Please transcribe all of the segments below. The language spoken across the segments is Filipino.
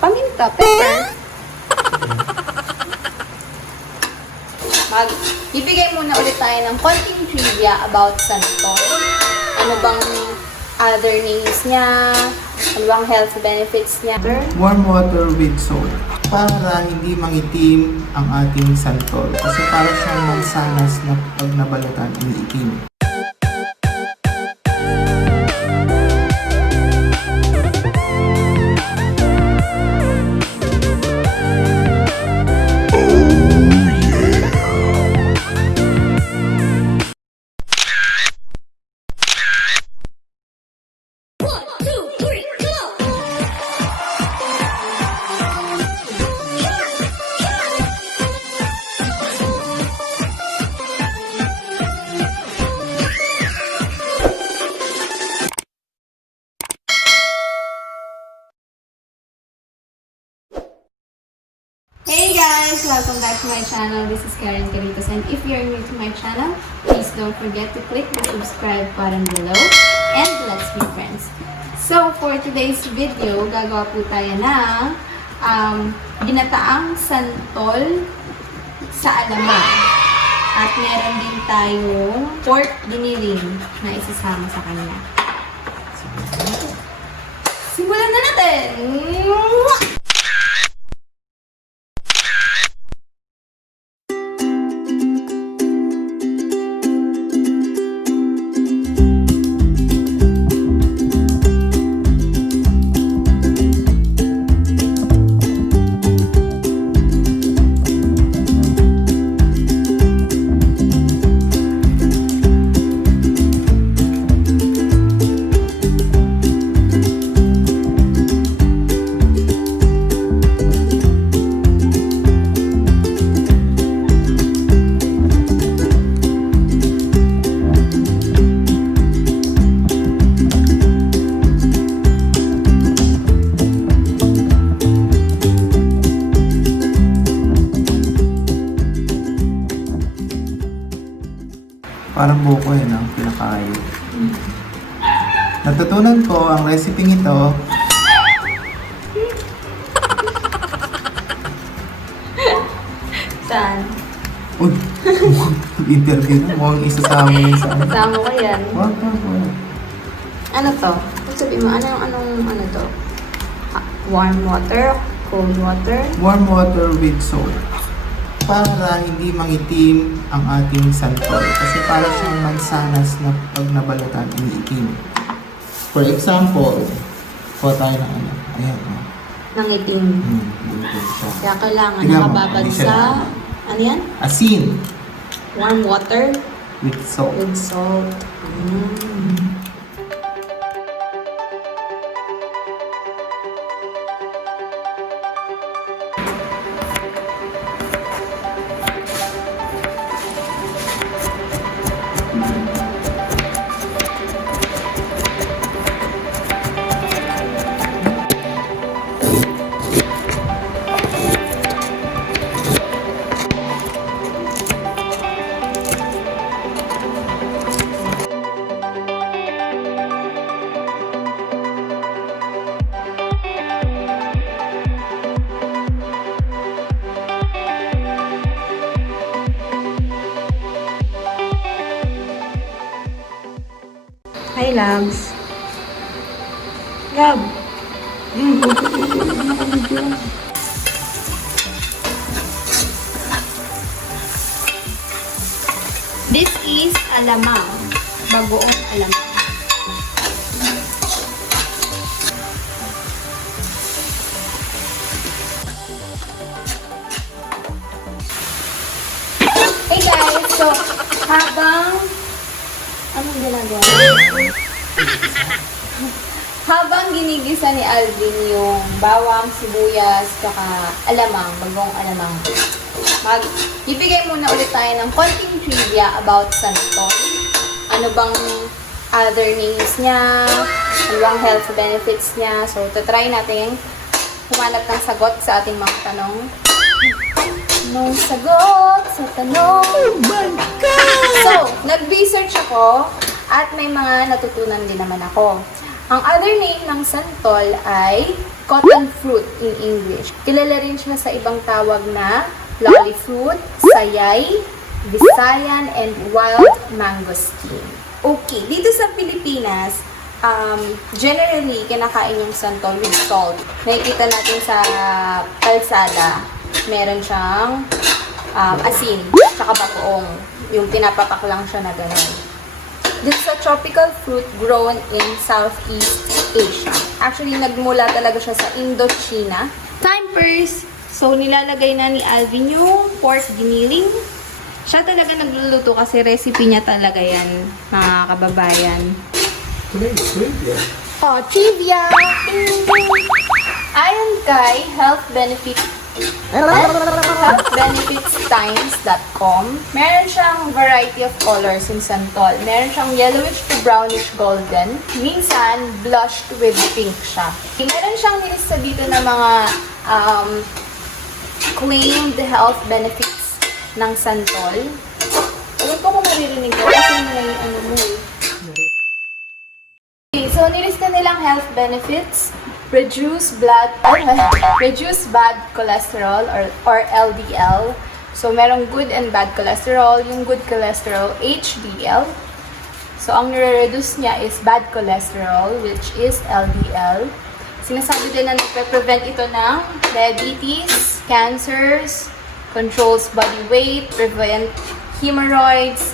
Paminta, pepper. Ibigay muna ulit tayo ng konting trivia about santol. Ano bang other names niya? Ano bang health benefits niya? Warm water with salt. Para hindi mangitim ang ating santol. Kasi para siyang mansanas na pag nabalatan, umiitim. Hey guys! Welcome back to my channel. This is Caritos, and if you're new to my channel, please don't forget to click the subscribe button below and let's be friends. So, for today's video, gagawa po tayo ng ginataang santol sa alamang. At meron din tayong pork giniling na isasama sa kanya. Simulan na natin! Parang buko yun ang pinakayo. Natutunan ko ang recipe ito Saan? uy, interview na mo, isasama yun sa ano. Kasama ko yan. Wag. Ano to? Sabi mo, ano to? Warm water? Cold water? Warm water with salt. Para hindi mangitim ang ating santol. Kasi para siyang mansanas na pag nabalatan, umiitim. For example, kuha tayo ng ano. Ayan. Nangitim. Luto siya. Kaya kailangan Tingnan mo, nakababad hindi siya sa... na- Ano yan? Asin Warm water with salt. with salt. Hi, loves. Love. This is alamang. Bagoong alamang. Hey guys, so habang anong ginagawa? Habang ginigisa ni Alvin yung bawang, sibuyas, tsaka alamang, bagong alamang, ibigay muna ulit tayo ng konting trivia about santol. Ano bang other names niya? Ano bang health benefits niya? So, try natin humanap ng sagot sa ating mga tanong. Nung sagot sa tanong. Oh my God! So, nag-research ako at may mga natutunan din naman ako. Ang other name ng santol ay cotton fruit in English. Kilala rin siya sa ibang tawag na lolly fruit, sayay, Visayan, and wild mangosteen. Okay, dito sa Pilipinas, generally, kinakain yung santol with salt. Nakikita natin sa kalsada, meron siyang asin, tsaka bagoong. Yung pinapapak lang siya na gano'n. This is a tropical fruit grown in Southeast Asia. Actually, nagmula talaga siya sa Indochina. Time first, so nilalagay na ni Alvin yung pork giniling. Siya talaga nagluluto kasi recipe niya talaga yan, mga kababayan. Trivia. Oh, trivia! Ayon kay healthbenefitstimes.com, meron siyang variety of colors in santol. Meron siyang yellowish to brownish golden. Minsan, blushed with pink siya. Meron siyang nilista dito na mga claimed health benefits ng santol. Ewan ko kung maririnig ko kasi may ano mo eh. Okay, so nilista nilang health benefits. Reduce bad cholesterol or LDL. So merong good and bad cholesterol. Yung good cholesterol, HDL. So ang nire-reduce niya is bad cholesterol, which is LDL. Sinasabi din na nagpe-prevent ito ng diabetes, cancers, controls body weight, prevent hemorrhoids,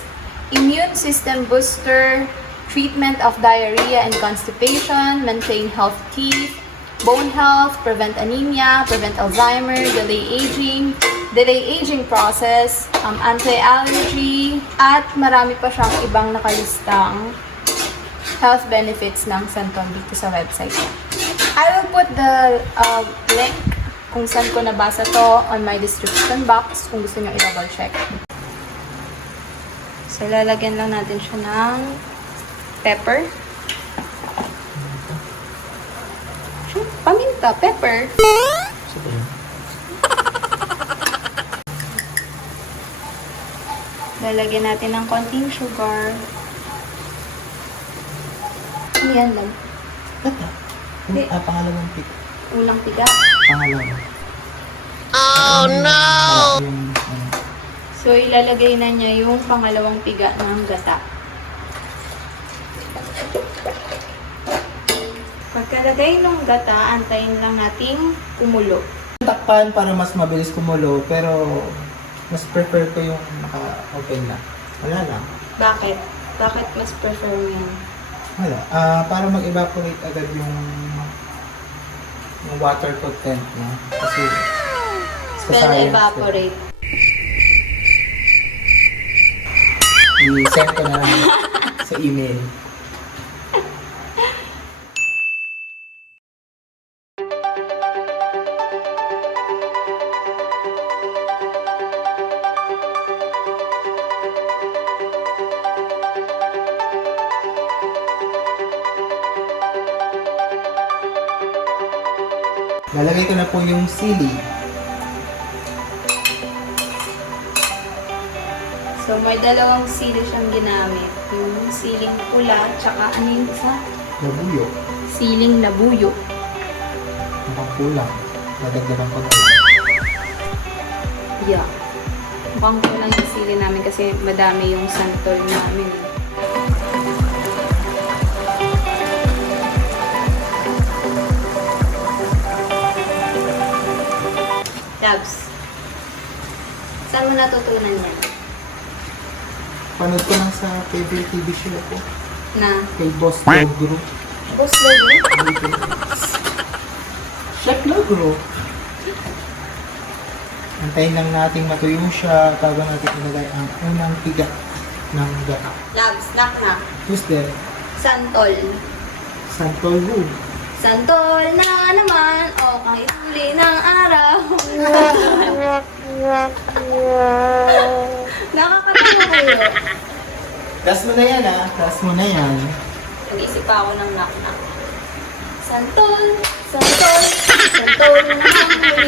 immune system booster, treatment of diarrhea and constipation, maintain health teeth, bone health, prevent anemia, prevent Alzheimer, delay aging process, anti-allergy, at marami pa siyang ibang nakalistang health benefits ng santol dito sa website niya. I will put the link kung saan ko nabasa to on my description box kung gusto nyo i-double check. So, lalagyan lang natin siya ng pepper. Paminta, pepper. Lalagyan natin ng konting sugar. Yan lang. Pangalawang pick. Unang piga. Pangalawa. Oh no! So, ilalagay na niya yung pangalawang piga ng gata. Pagkalagay ng gata, antayin lang nating kumulo. Takpan para mas mabilis kumulo, pero mas prefer ko yung naka-open na. Wala lang. Bakit? Bakit mas prefer mo yan? Wala. Para mag-evaporate agad yung water content niya. Kasi Spell evaporate. I-send ko na lang sa email. Lalagay ko na po yung sili. So, may dalawang sili siyang ginamit. Yung siling pula, tsaka ano yung isa? Labuyo. Siling labuyo. Mukhang kulang. Dadagdagan ko na. Yeah. Mukhang kulang yung sili namin kasi madami yung santol namin. Labs, saan mo natutunan yan? Panood ko lang sa favorite TV show ko. Na? Kay Boss Logro. Boss Logro? Chef Logro. Antayin lang natin matuyo siya bago natin ilagay ang unang piga ng gata. Labs, knock. Who's there? Santol. Santol who? Santol na naman, o kahit huli ng araw. Nakakatawa kayo. Das mo na yan Das mo na yan. Nag-isip pa ako ng knock. Santol na huli.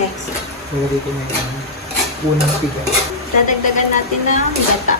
Next. Lagay ko na yan. Unang piga. Dadagdagan natin ng gata.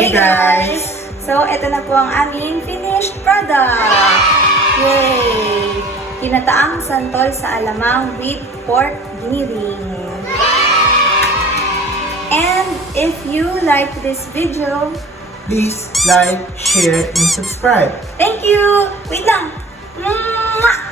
Hey guys! So, ito na po ang aming finished product! Yay! Ginataang Santol sa Alamang with pork giniling. And if you like this video, Please like, share, and subscribe. thank you! Wait lang! Mwah!